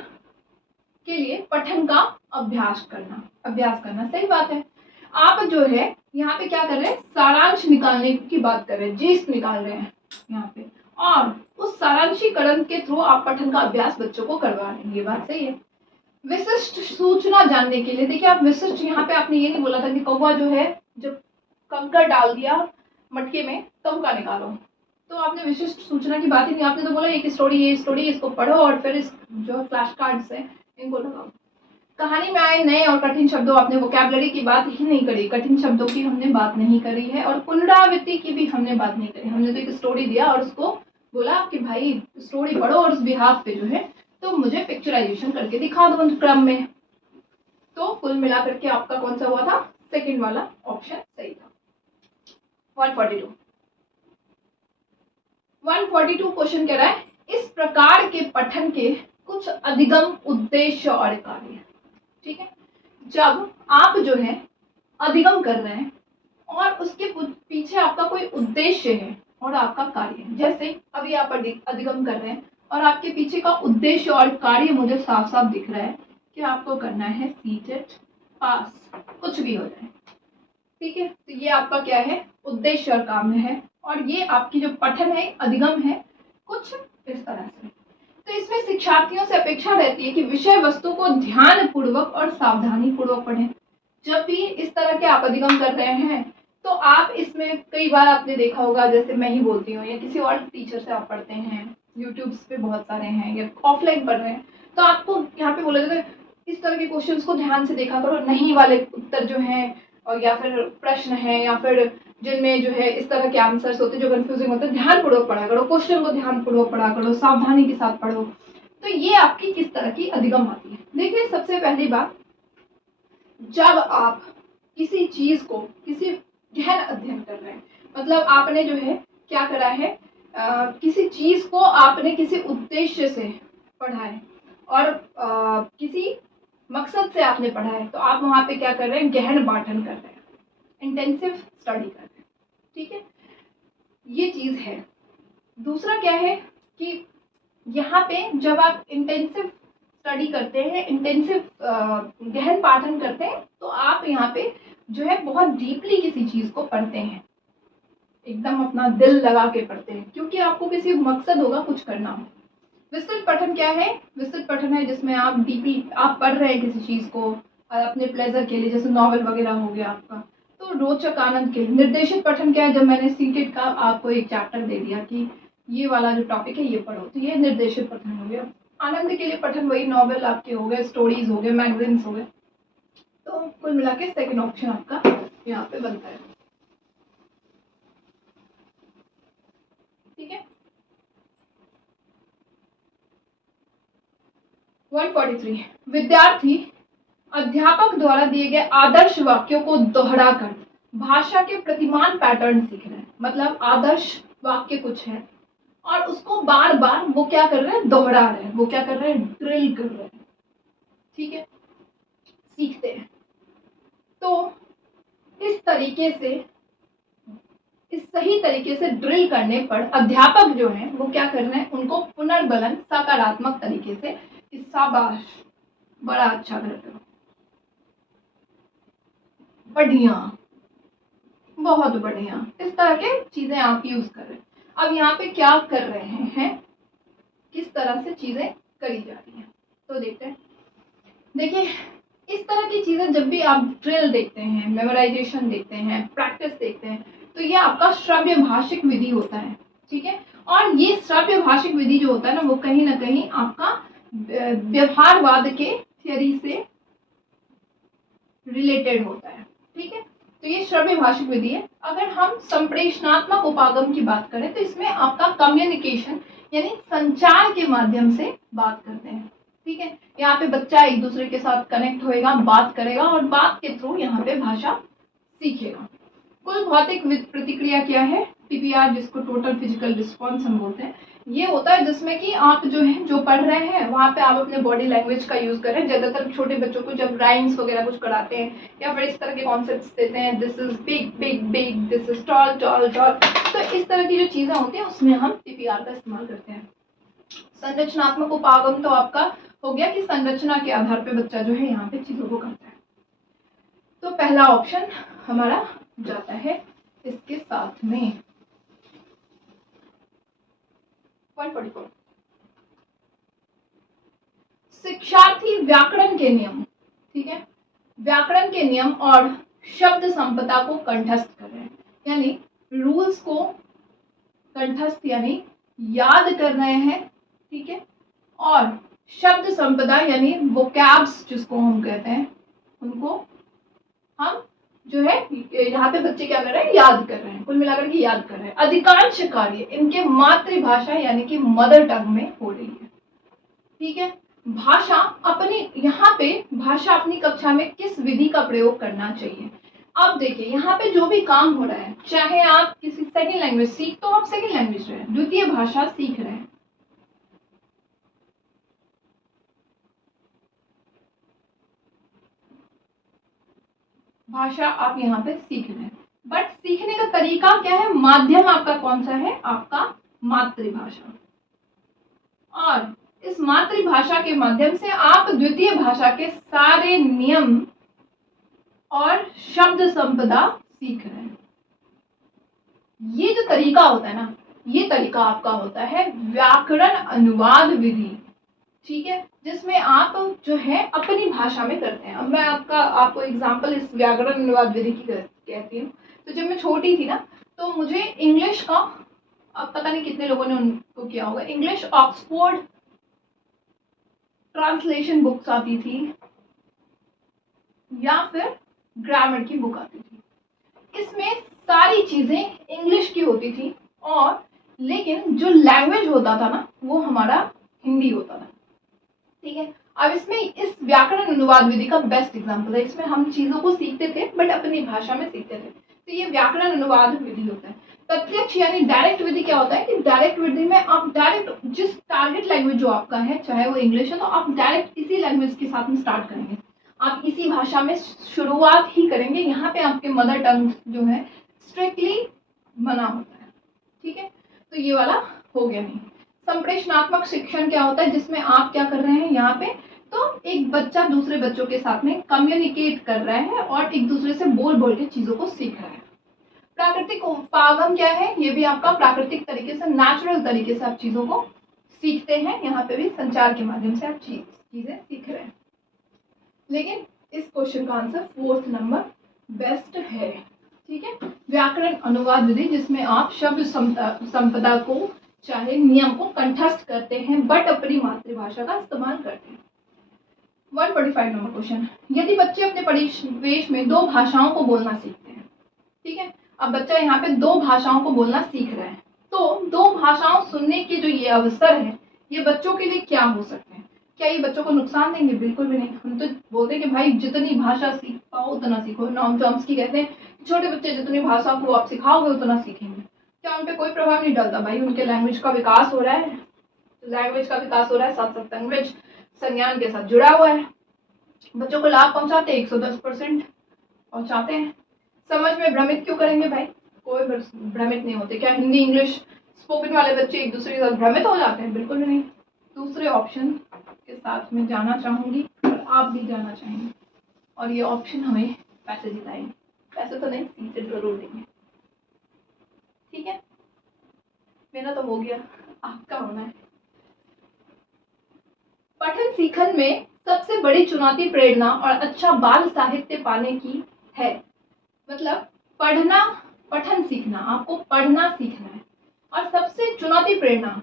के लिए पठन का अभ्यास करना सही बात है। आप जो है यहाँ पे क्या कर रहे हैं, सारांश निकालने की बात कर रहे हैं, जीस्ट निकाल रहे हैं यहाँ पे, और उस सारांशीकरण के थ्रू आप पठन का अभ्यास बच्चों को करवा रहे हैं, ये बात सही है। विशिष्ट सूचना जानने के लिए, देखिए आप विशिष्ट, यहाँ पे आपने ये नहीं बोला था कि कौवा जो है जब कंकर डाल दिया मटके में तब का निकालो, तो आपने विशिष्ट सूचना की बात ही नहीं, आपने तो बोला एक स्टोरी, ये स्टोरी, इसको पढ़ो और फिर इस जो फ्लैश कार्ड्स है इनको लगाओ। कहानी में आए नए और कठिन शब्दों, आपने वोकैबुलरी की बात ही नहीं करी, कठिन शब्दों की हमने बात नहीं करी है, और पुनरावृत्ति की भी हमने बात नहीं करी। हमने तो एक स्टोरी दिया और उसको बोला कि भाई स्टोरी पढ़ो और उस बिहाफ पे जो है तो मुझे पिक्चराइजेशन करके दिखा दो क्रम में। तो कुल मिलाकर के आपका कौन सा हुआ था, सेकंड वाला ऑप्शन सही था। 142 क्वेश्चन कह रहा है, इस प्रकार के पठन के कुछ अधिगम उद्देश्य और कार्य। ठीक है, जब आप जो है अधिगम कर रहे हैं और उसके पीछे आपका कोई उद्देश्य है और आपका कार्य है, जैसे अभी आप अधिगम कर रहे हैं और आपके पीछे का उद्देश्य और कार्य मुझे साफ साफ दिख रहा है कि आपको करना है सीटेट पास, कुछ भी हो जाए। ठीक है, तो ये आपका क्या है, उद्देश्य और काम है, और ये आपकी जो पठन है अधिगम है कुछ इस तरह से। तो इसमें शिक्षार्थियों से अपेक्षा रहती है कि विषय वस्तु को ध्यान पूर्वक और सावधानी पूर्वक पढ़ें। जब भी इस तरह के आप अधिगम कर रहे हैं तो आप इसमें कई बार आपने देखा होगा, जैसे मैं ही बोलती हूँ या किसी और टीचर से आप पढ़ते हैं, यूट्यूब पे बहुत सारे हैं या ऑफलाइन पढ़ रहे हैं, तो आपको यहाँ पे बोला जाता है इस तरह के क्वेश्चंस को ध्यान से देखा करो, नहीं वाले उत्तर जो हैं और या फिर प्रश्न है या फिर जिनमें जो है इस तरह के आंसर्स होते हैं जो कंफ्यूजिंग होते हैं, ध्यानपूर्वक पढ़ा करो, क्वेश्चन को ध्यानपूर्वक पढ़ा करो, सावधानी के साथ पढ़ो। तो ये आपकी किस तरह की अधिगम आती है। देखिए सबसे पहली बात, जब आप किसी चीज को किसी गहन अध्ययन कर रहे हैं, मतलब आपने जो है क्या करा है, किसी चीज को आपने किसी उद्देश्य से पढ़ा है और किसी मकसद से आपने पढ़ा है, तो आप वहां पे क्या कर रहे हैं, गहन पाठन कर रहे हैं, इंटेंसिव स्टडी कर रहे हैं। ठीक है, ये चीज है। दूसरा क्या है कि यहाँ पे जब आप इंटेंसिव स्टडी करते हैं, इंटेंसिव गहन पाठन करते हैं, तो आप यहाँ पे जो है बहुत डीपली किसी चीज को पढ़ते हैं, एकदम अपना दिल लगा के पढ़ते हैं, क्योंकि आपको किसी मकसद होगा कुछ करना हो। विस्तृत पठन क्या है, विस्तृत पठन है जिसमें आप डीपली आप पढ़ रहे हैं किसी चीज को अपने प्लेजर के लिए, जैसे नॉवेल वगैरह हो गया आपका, तो रोचक आनंद के लिए। निर्देशित पठन क्या है, जब मैंने सीटेट का आपको एक चैप्टर दे दिया कि ये वाला जो टॉपिक है ये पढ़ो, तो ये निर्देशित पठन हो गया। आनंद के लिए पठन वही नॉवेल आपके हो गए, स्टोरीज हो गए, मैगजीन्स हो गए। तो कुल मिला के सेकेंड ऑप्शन आपका यहाँ पे बनता है। ठीक है, 143, विद्यार्थी अध्यापक द्वारा दिए गए आदर्श वाक्यों को दोहराकर भाषा के प्रतिमान पैटर्न सीख रहे हैं। मतलब आदर्श वाक्य कुछ है और उसको बार बार वो क्या कर रहे हैं, दोहरा रहे हैं, वो क्या कर रहे हैं, ड्रिल कर रहे हैं। ठीक है, सीखते हैं। तो इस तरीके से, इस सही तरीके से ड्रिल करने पर अध्यापक जो है वो क्या कर रहे हैं, उनको पुनर्बलन सकारात्मक तरीके से, शाबाश, बड़ा अच्छा करते हो, बढ़िया, बहुत बढ़िया, इस तरह के चीजें आप यूज कर रहे हैं। अब यहाँ पे क्या कर रहे हैं, किस तरह से चीजें करी जा रही हैं, तो देखते हैं। देखिए इस तरह की चीजें जब भी आप ड्रिल देखते हैं, मेमोराइजेशन देखते हैं, प्रैक्टिस देखते हैं, तो ये आपका श्रव्य भाषिक विधि होता है। ठीक है, और ये श्रव्य भाषिक विधि जो होता है ना, वो कहीं ना कहीं आपका व्यवहारवाद के थियरी से रिलेटेड होता है। ठीक है, तो ये श्रव्य भाषिक विधि है। अगर हम संप्रेषणात्मक उपागम की बात करें तो इसमें आपका कम्युनिकेशन यानी संचार के माध्यम से बात करते हैं। ठीक है, यहाँ पे बच्चा एक दूसरे के साथ कनेक्ट होएगा, बात करेगा और बात के थ्रू यहाँ पे भाषा सीखेगा। कुल भौतिक प्रतिक्रिया क्या है, टीपीआर, जिसको टोटल फिजिकल रिस्पॉन्स हम बोलते हैं, ये होता है जिसमें कि आप जो है जो पढ़ रहे हैं वहाँ पे आप अपने बॉडी लैंग्वेज का यूज करें। ज्यादातर छोटे बच्चों को जब राइम्स वगैरह कुछ कराते हैं या फिर इस तरह के कॉन्सेप्ट्स देते हैं, this is big big big, this is tall toll toll, तो इस तरह की जो चीजें होती हैं उसमें हम टीपीआर का इस्तेमाल करते हैं। संरचनात्मक उपागम तो आपका हो गया कि संरचना के आधार पर बच्चा जो है यहाँ पे चीजों को करता है। तो पहला ऑप्शन हमारा जाता है इसके साथ में। 144, शिक्षार्थी व्याकरण के नियम, ठीक है, व्याकरण के नियम और शब्द संपदा को कंठस्थ कर रहे हैं, यानी रूल्स को कंठस्थ यानी याद कर रहे हैं, ठीक है, और शब्द संपदा यानी वोकैब्स जिसको हम कहते हैं उनको हम जो है यहाँ पे बच्चे क्या कर रहे हैं, याद कर रहे हैं, कुल मिलाकर के याद कर रहे हैं। अधिकांश कार्य इनके मातृभाषा यानी कि मदर टंग में हो रही है, ठीक है। भाषा अपनी, यहाँ पे भाषा अपनी कक्षा में किस विधि का प्रयोग करना चाहिए। अब देखिए यहाँ पे जो भी काम हो रहा है, चाहे आप किसी सेकेंड लैंग्वेज सीख, तो आप सेकेंड लैंग्वेज रहे, द्वितीय भाषा सीख रहे हैं, भाषा आप यहाँ पे सीख रहे हैं, बट सीखने का तरीका क्या है, माध्यम आपका कौन सा है, आपका मातृभाषा, और इस मातृभाषा के माध्यम से आप द्वितीय भाषा के सारे नियम और शब्द संपदा सीख रहे हैं। ये जो तरीका होता है ना, ये तरीका आपका होता है व्याकरण अनुवाद विधि, ठीक है, जिसमें आप जो है अपनी भाषा में करते हैं। अब मैं आपको एग्जांपल इस व्याकरण अनुवाद विधि की कहती हूँ। तो जब मैं छोटी थी ना, तो मुझे इंग्लिश का, अब पता नहीं कितने लोगों ने उनको किया होगा, इंग्लिश ऑक्सफोर्ड ट्रांसलेशन बुक्स आती थी या फिर ग्रामर की बुक आती थी। इसमें सारी चीजें इंग्लिश की होती थी, और लेकिन जो लैंग्वेज होता था ना, वो हमारा हिंदी होता था, ठीक है। अब इसमें इस व्याकरण अनुवाद विधि का बेस्ट एग्जांपल है, इसमें हम चीजों को सीखते थे बट अपनी भाषा में सीखते थे, तो ये व्याकरण अनुवाद विधि होता है। प्रत्यक्ष यानी डायरेक्ट विधि क्या होता है कि डायरेक्ट विधि में आप डायरेक्ट जिस टारगेट लैंग्वेज जो आपका है, चाहे वो इंग्लिश है, तो आप डायरेक्ट इसी लैंग्वेज के साथ में स्टार्ट करेंगे, आप इसी भाषा में शुरुआत ही करेंगे। यहाँ पे आपके मदर टंग जो है स्ट्रिक्टली मना होता है, ठीक है। तो ये वाला हो गया। नहीं, संप्रेषणात्मक शिक्षण क्या होता है, जिसमें आप क्या कर रहे हैं यहाँ पे, तो एक बच्चा दूसरे बच्चों के साथ में कम्युनिकेट कर रहा है और एक दूसरे से बोल बोल के चीजों को सीख रहा है। प्राकृतिक उपागम क्या है, ये भी आपका प्राकृतिक तरीके से, नेचुरल तरीके से आप चीजों को सीखते हैं, यहाँ पे भी संचार के माध्यम से आप चीजें सीख रहे हैं। लेकिन इस क्वेश्चन का आंसर 4th नंबर बेस्ट है, ठीक है। व्याकरण अनुवाद विधि जिसमें आप शब्द संपदा को, चाहे नियम को कंठस्थ करते हैं बट अपनी मातृभाषा का इस्तेमाल करते हैं। 145 नंबर क्वेश्चन, यदि बच्चे अपने परिवेश में 2 भाषाओं को बोलना सीखते हैं, ठीक है। अब बच्चा यहाँ पे 2 भाषाओं को बोलना सीख रहा है, तो 2 भाषाओं सुनने के जो ये अवसर है, ये बच्चों के लिए क्या हो सकते हैं। क्या ये बच्चों को नुकसान देंगे, बिल्कुल भी नहीं। हम तो बोलते हैं कि भाई जितनी भाषा सीख पाओ उतना सीखो। नॉम चॉम्स्की कहते हैं छोटे बच्चे जितनी भाषा को आप सिखाओगे उतना सीखेंगे। क्या उन पे कोई प्रभाव नहीं डालता, भाई उनके लैंग्वेज का विकास हो रहा है, लैंग्वेज का विकास हो रहा है, साथ साथ लैंग्वेज संज्ञान के साथ जुड़ा हुआ है, बच्चों को लाभ पहुंचाते हैं, 110% पहुंचाते हैं। समझ में भ्रमित क्यों करेंगे भाई, कोई भ्रमित नहीं होते। क्या हिंदी इंग्लिश स्पोकन वाले बच्चे एक दूसरे के साथ भ्रमित हो जाते हैं, बिल्कुल भी नहीं। दूसरे ऑप्शन के साथ में जाना चाहूंगी और आप भी जाना चाहेंगे, और ये ऑप्शन हमें पैसे जिताएंगे, पैसे तो नहीं, सीट जरूर देंगे, ठीक है। मेरा तो हो गया, आपका होना है। पठन सीखन में सबसे बड़ी चुनौती प्रेरणा और अच्छा बाल साहित्य पाने की है। मतलब पढ़ना, पठन सीखना, आपको पढ़ना सीखना है, और सबसे चुनौती प्रेरणा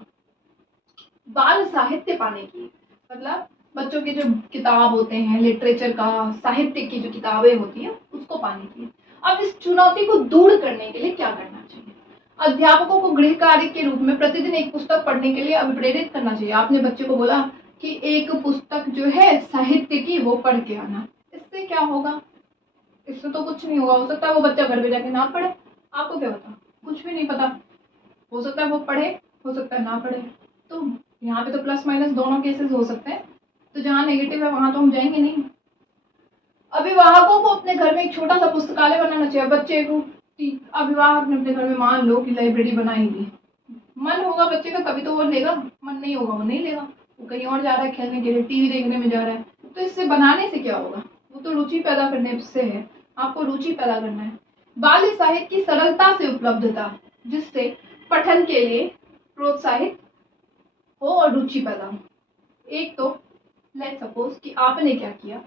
बाल साहित्य पाने की, मतलब बच्चों के जो किताब होते हैं, लिटरेचर का, साहित्य की जो किताबें होती हैं उसको पाने की। अब इस चुनौती को दूर करने के लिए क्या करना चाहिए। अध्यापकों को गृह कार्य के रूप में प्रतिदिन एक पुस्तक पढ़ने के लिए अभिप्रेरित करना चाहिए। आपने बच्चे को बोला कि एक पुस्तक जो है साहित्य की वो पढ़ के आना, इससे क्या होगा, इससे तो कुछ नहीं होगा। हो सकता है वो बच्चा घर पे जाके ना पढ़े, आपको क्या पता, कुछ भी नहीं पता, हो सकता है वो पढ़े, हो सकता है ना पढ़े। तो यहाँ पे तो प्लस माइनस दोनों केसेस हो सकते हैं, तो जहाँ नेगेटिव है वहां तो हम जाएंगे नहीं। अभिभावकों को अपने घर में एक छोटा सा पुस्तकालय बनाना चाहिए। बच्चे को, अभिभावक ने अपने घर में मान लो कि लाइब्रेरी बनाएंगी, मन होगा बच्चे का तभी तो वो लेगा, मन नहीं होगा वो नहीं लेगा, वो कहीं और जा रहा है खेलने के लिए, टीवी देखने में जा रहा है। तो इससे बनाने से क्या होगा, वो तो रुचि पैदा करने से है, आपको रुचि पैदा करना है। बाल साहित्य की सरलता से उपलब्धता, जिससे पठन के लिए प्रोत्साहित हो और रुचि पैदा हो। एक तो लेट्स सपोज कि आपने क्या किया,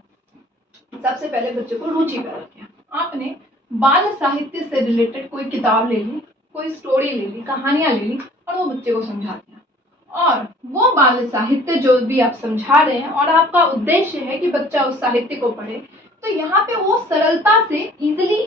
सबसे पहले बच्चे को रुचि पैदा किया। आपने बाल साहित्य से रिलेटेड कोई किताब ले ली, कोई स्टोरी ले ली, कहानियां ले ली और वो बच्चे को समझा दिया। और वो बाल साहित्य जो भी आप समझा रहे हैं और आपका उद्देश्य है कि बच्चा उस साहित्य को पढ़े, तो यहाँ पे वो सरलता से इजिली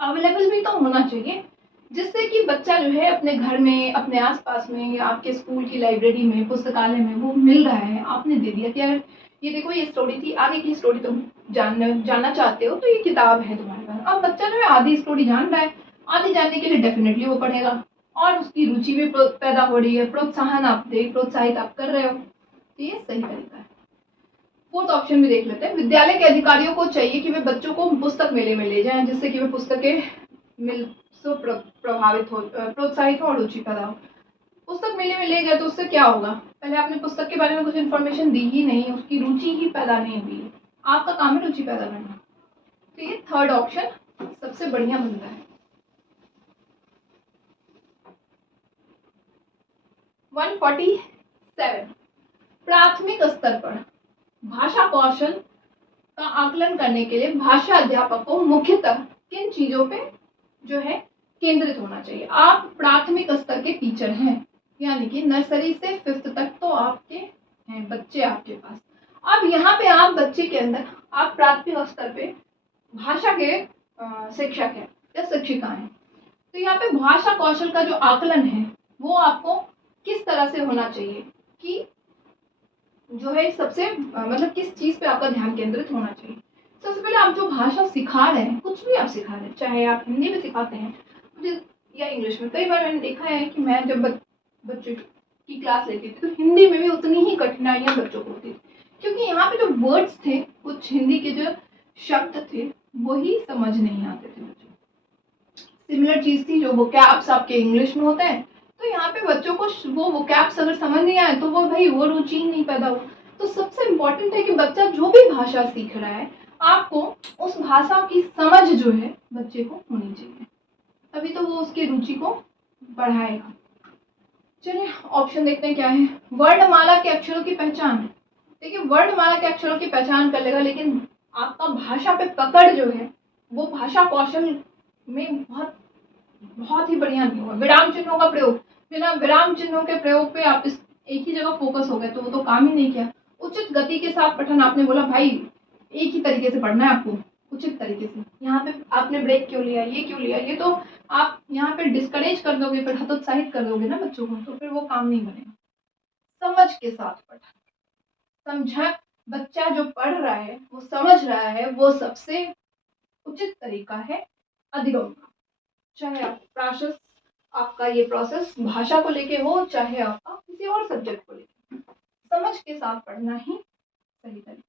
अवेलेबल भी तो होना चाहिए, जिससे कि बच्चा जो है अपने घर में, अपने आसपास में या आपके स्कूल की लाइब्रेरी में, पुस्तकालय में वो मिल रहा है। आपने दे दिया कि यार ये देखो ये स्टोरी थी, आगे की स्टोरी तुम जानना चाहते हो तो ये किताब है तुम्हारे पास। अब बच्चा जो है आधी स्टोरी जान रहा है, आधी जानने के लिए डेफिनेटली वो पढ़ेगा और उसकी रुचि भी पैदा हो रही है, प्रोत्साहित आप कर रहे हो, तो ये सही तरीका है। फोर्थ ऑप्शन भी देख लेते हैं। विद्यालय के अधिकारियों को चाहिए कि वे बच्चों को पुस्तक मेले में ले जाएं, जिससे कि वे पुस्तकें मिल प्रभावित हो, प्रोत्साहित हो और रुचि पैदा हो। पुस्तक मेले में ले गए तो उससे क्या होगा, पहले आपने पुस्तक के बारे में कुछ इन्फॉर्मेशन दी ही नहीं, उसकी रुचि ही पैदा नहीं हुई। आपका काम है रुचि पैदा करना, तो ये थर्ड ऑप्शन सबसे बढ़िया बनता है। 147 प्राथमिक स्तर पर भाषा कौशल का आकलन करने के लिए भाषा अध्यापक को मुख्यतः किन चीजों पे जो है केंद्रित होना चाहिए। आप प्राथमिक स्तर के टीचर हैं, यानी कि नर्सरी से 5th तक तो आपके हैं बच्चे आपके पास। अब यहाँ पे आप बच्चे के अंदर आप प्राथमिक स्तर पे भाषा के शिक्षक हैं या शिक्षिका हैं, तो यहाँ पे भाषा कौशल का जो आकलन है वो आपको किस तरह से होना चाहिए कि जो है सबसे मतलब किस चीज पे आपका ध्यान केंद्रित होना चाहिए। सबसे पहले आप जो भाषा सिखा रहे हैं, कुछ भी आप सिखा रहे हैं, चाहे आप हिंदी में सिखाते हैं या इंग्लिश में। कई बार मैंने देखा है कि मैं जब बच्चों की क्लास लेती थी तो हिंदी में भी उतनी ही कठिनाइयां बच्चों को होती थी, क्योंकि यहाँ पे जो वर्ड्स थे, कुछ हिंदी के जो शब्द थे वही समझ नहीं आते थे बच्चों को। सिमिलर चीज थी, जो वोकैब्स आपके इंग्लिश में होते हैं, तो यहाँ पे बच्चों को वो वोकैब्स अगर समझ नहीं आए तो वो रुचि ही नहीं पैदा हो। तो सबसे इम्पोर्टेंट है कि बच्चा जो भी भाषा सीख रहा है, आपको उस भाषा की समझ जो है बच्चे को होनी चाहिए, तभी तो वो उसकी रुचि को बढ़ाएगा। चलिए ऑप्शन देखते हैं क्या है। वर्णमाला के अक्षरों की पहचान। देखिए वर्णमाला के अक्षरों की पहचान कर लेगा, लेकिन आपका भाषा पे पकड़ जो है वो भाषा कौशल में बहुत ही बढ़िया नहीं होगा। विराम चिन्हों का प्रयोग, बिना विराम चिन्हों के प्रयोग पे आप इस एक ही जगह फोकस हो गए तो वो तो काम ही नहीं किया। उचित गति के साथ पठन, आपने बोला भाई एक ही तरीके से पढ़ना है आपको, उचित तरीके से। यहाँ पे आपने ब्रेक क्यों लिया, ये क्यों लिया, ये तो आप यहाँ पे डिस्करेज कर दोगे, फिर हतोत्साहित कर दोगे ना बच्चों को, तो फिर वो काम नहीं बनेगा। समझ के साथ पठन, समझा, बच्चा जो पढ़ रहा है वो समझ रहा है, वो सबसे उचित तरीका है अधिगम का। चाहे आप प्रोसेस, आपका ये प्रोसेस भाषा को लेके हो, चाहे आपका किसी और सब्जेक्ट को लेके, समझ के साथ पढ़ना ही सही तरीका।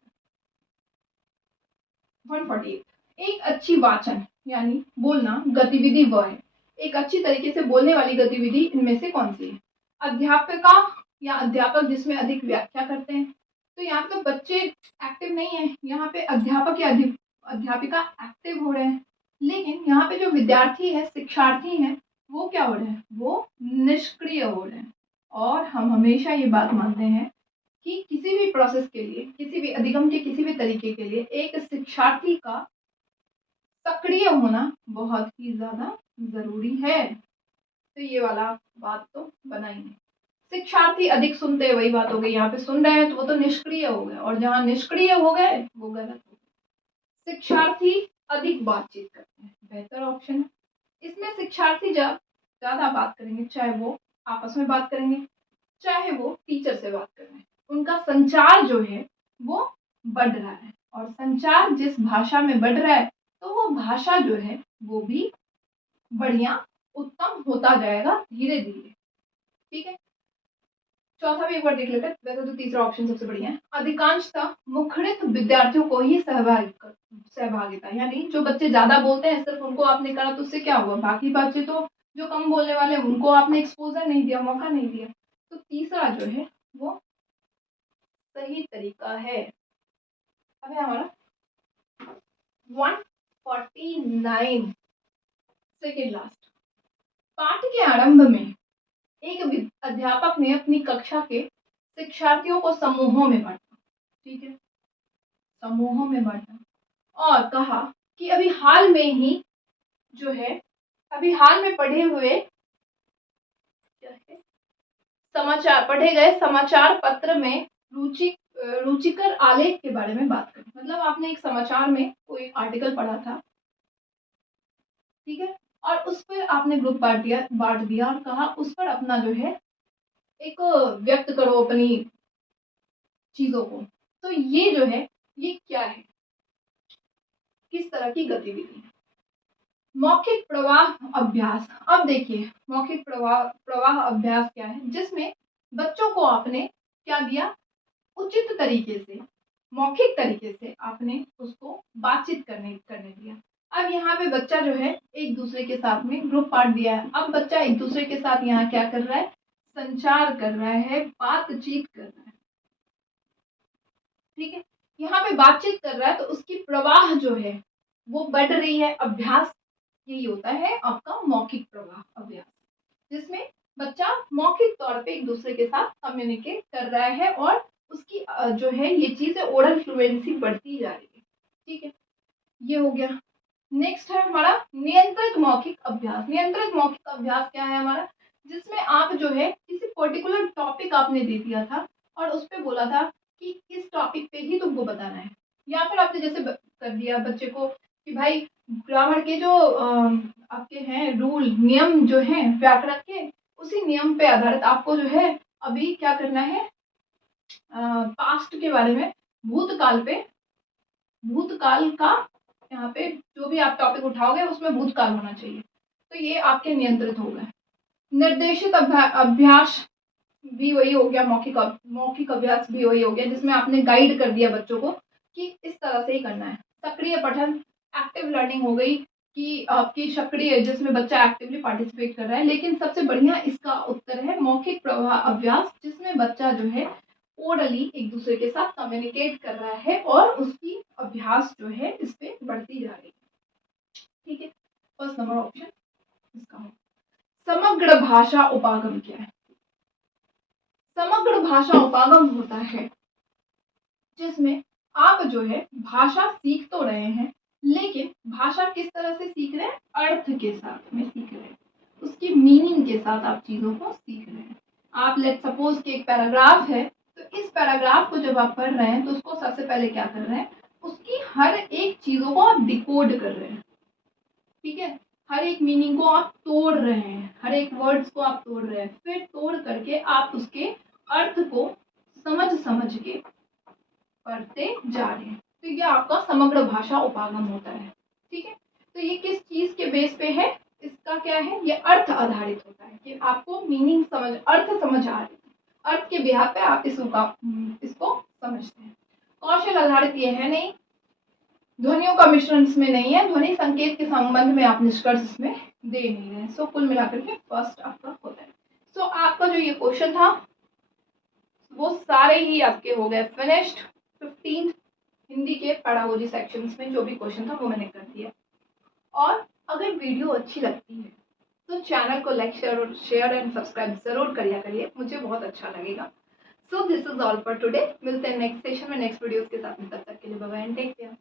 148 एक अच्छी वाचन यानी बोलना गतिविधि वह है। एक अच्छी तरीके से बोलने वाली गतिविधि इनमें से कौन सी है। अध्यापिका या अध्यापक जिसमें अधिक व्याख्या करते हैं, तो यहाँ पे तो बच्चे एक्टिव नहीं है, यहाँ पे अध्यापक या अध्यापिका एक्टिव हो रहे हैं, लेकिन यहाँ पे जो विद्यार्थी है, शिक्षार्थी है, वो क्या हो रहे हैं, वो निष्क्रिय हो रहे हैं। और हम हमेशा ये बात मानते हैं कि किसी भी प्रोसेस के लिए, किसी भी अधिगम के किसी भी तरीके के लिए एक शिक्षार्थी का सक्रिय होना बहुत ही ज्यादा जरूरी है। तो ये वाला बात तो बना ही नहीं। शिक्षार्थी अधिक सुनते हैं, वही बात हो गई, यहाँ पे सुन रहे हैं तो वो तो निष्क्रिय हो गए, और जहाँ निष्क्रिय हो गए वो गलत हो गए। शिक्षार्थी अधिक बातचीत करते हैं, बेहतर ऑप्शन है। इसमें शिक्षार्थी जब ज्यादा बात करेंगे, चाहे वो आपस में बात करेंगे, चाहे वो टीचर से बात कर रहे हैं, उनका संचार जो है वो बढ़ रहा है, और संचार जिस भाषा में बढ़ रहा है तो वो भाषा जो है वो भी बढ़िया उत्तम होता जाएगा धीरे धीरे। ठीक है, चौथा भी एक बार देख लेते हैं। वैसे तो तीसरा ऑप्शन सबसे बढ़िया है। अधिकांशतः मुखरित विद्यार्थियों को ही सहभागिता, यानी जो बच्चे ज्यादा बोलते हैं सिर्फ उनको आपने करा तो उससे क्या हुआ, बाकी बच्चे तो जो कम बोलने वाले हैं उनको आपने एक्सपोजर नहीं दिया, मौका नहीं दिया। तो तीसरा जो है वो सही तरीका है। अब है हमारा 149 सेकेंड लास्ट। पाठ के आरंभ में एक अध्यापक ने अपनी कक्षा के शिक्षार्थियों को समूहों में बांटा। ठीक है, समूहों में बांटा। और कहा कि अभी हाल में ही जो है, अभी हाल में पढ़े हुए क्या है, समाचार पढ़े गए समाचार पत्र में रुचिकर आलेख के बारे में बात करें। मतलब आपने एक समाचार में कोई आर्टिकल पढ़ा था, ठीक है, और उस पर आपने ग्रुप बांट दिया और कहा उस पर अपना जो है एक व्यक्त करो अपनी चीजों को। तो ये जो है, ये क्या है, किस तरह की गतिविधि है? मौखिक प्रवाह अभ्यास। अब देखिए, मौखिक प्रवाह अभ्यास क्या है, जिसमें बच्चों को आपने क्या दिया, उचित तरीके से, मौखिक तरीके से आपने उसको बातचीत करने दिया। अब यहाँ पे बच्चा जो है एक दूसरे के साथ में ग्रुप बांट दिया है। अब बच्चा एक दूसरे के साथ यहाँ क्या कर रहा है, संचार कर रहा है, बातचीत कर रहा है, ठीक है। यहाँ पे बातचीत कर रहा है तो उसकी प्रवाह जो है वो बढ़ रही है। अभ्यास यही होता है आपका मौखिक प्रवाह अभ्यास, जिसमें बच्चा मौखिक तौर पे एक दूसरे के साथ कम्युनिकेट कर रहा है और उसकी जो है ये चीज है ओरल फ्लुएंसी बढ़ती जा रही है, ठीक है। ये हो गया। नेक्स्ट है हमारा नियंत्रित मौखिक अभ्यास। नियंत्रित मौखिक अभ्यास क्या है हमारा, जिसमें आप जो है किसी पर्टिकुलर टॉपिक आपने दे दिया था और उस पे बोला था कि इस टॉपिक पे ही तुमको बताना है, या फिर आपने जैसे कर दिया बच्चे को कि भाई ग्रामर के जो आपके हैं रूल नियम जो हैं व्याकरण के, उसी नियम पे आधारित आपको जो है अभी क्या करना है, पास्ट के बारे में, भूतकाल का यहाँ पे जो भी आप टॉपिक उठाओगे उसमें भूतकाल होना चाहिए। तो ये आपके नियंत्रित हो गए। निर्देशित अभ्यास भी वही हो गया, मौखिक अभ्यास भी वही हो गया, जिसमें आपने गाइड कर दिया बच्चों को कि इस तरह से ही करना है। सक्रिय पठन, एक्टिव लर्निंग हो गई कि आपकी सक्रिय, जिसमें बच्चा एक्टिवली पार्टिसिपेट कर रहा है। लेकिन सबसे बढ़िया इसका उत्तर है मौखिक प्रवाह अभ्यास, जिसमें बच्चा जो है ओरली एक दूसरे के साथ कम्युनिकेट कर रहा है और उसकी अभ्यास जो है इस पे बढ़ती जा रही है, ठीक है। फर्स्ट नंबर ऑप्शन इसका है। समग्र भाषा उपागम क्या है? समग्र भाषा उपागम होता है जिसमें आप जो है भाषा सीख तो रहे हैं, लेकिन भाषा किस तरह से सीख रहे हैं, अर्थ के साथ में सीख रहे हैं, उसकी मीनिंग के साथ आप चीजों को सीख रहे हैं। आप लेट सपोज कि एक पैराग्राफ है, तो इस पैराग्राफ को जब आप पढ़ रहे हैं तो उसको सबसे पहले क्या कर रहे हैं, उसकी हर एक चीजों को आप डिकोड कर रहे हैं, ठीक है। हर एक मीनिंग को आप तोड़ रहे हैं, हर एक वर्ड्स को आप तोड़ रहे हैं, फिर तोड़ करके आप उसके अर्थ को समझ के पढ़ते जा रहे हैं। तो ये आपका समग्र भाषा उपागम होता है, ठीक है। तो ये किस चीज के बेस पे है, इसका क्या है, ये अर्थ आधारित होता है कि आपको मीनिंग अर्थ समझ आ रही है, अर्थ के बिहार पे आप इसको समझते हैं। कौशल आधारित ये है नहीं, ध्वनियों का मिश्रण इसमें नहीं है, ध्वनि संकेत के संबंध में आप निष्कर्ष इसमें दे नहीं रहे। सो कुल मिलाकर के फर्स्ट आपका होता है। सो आपका जो ये क्वेश्चन था वो सारे ही आपके हो गए फिनिश्ड। 15 हिंदी के पेडागोजी सेक्शंस में जो भी क्वेश्चन था वो मैंने कर दिया। और अगर वीडियो अच्छी लगती है तो चैनल को लाइक शेयर एंड सब्सक्राइब जरूर करिए, मुझे बहुत अच्छा लगेगा। So this is all for today. मिलते हैं नेक्स्ट सेशन में नेक्स्ट वीडियोस के साथ में, तब तक के लिए bye bye and take care.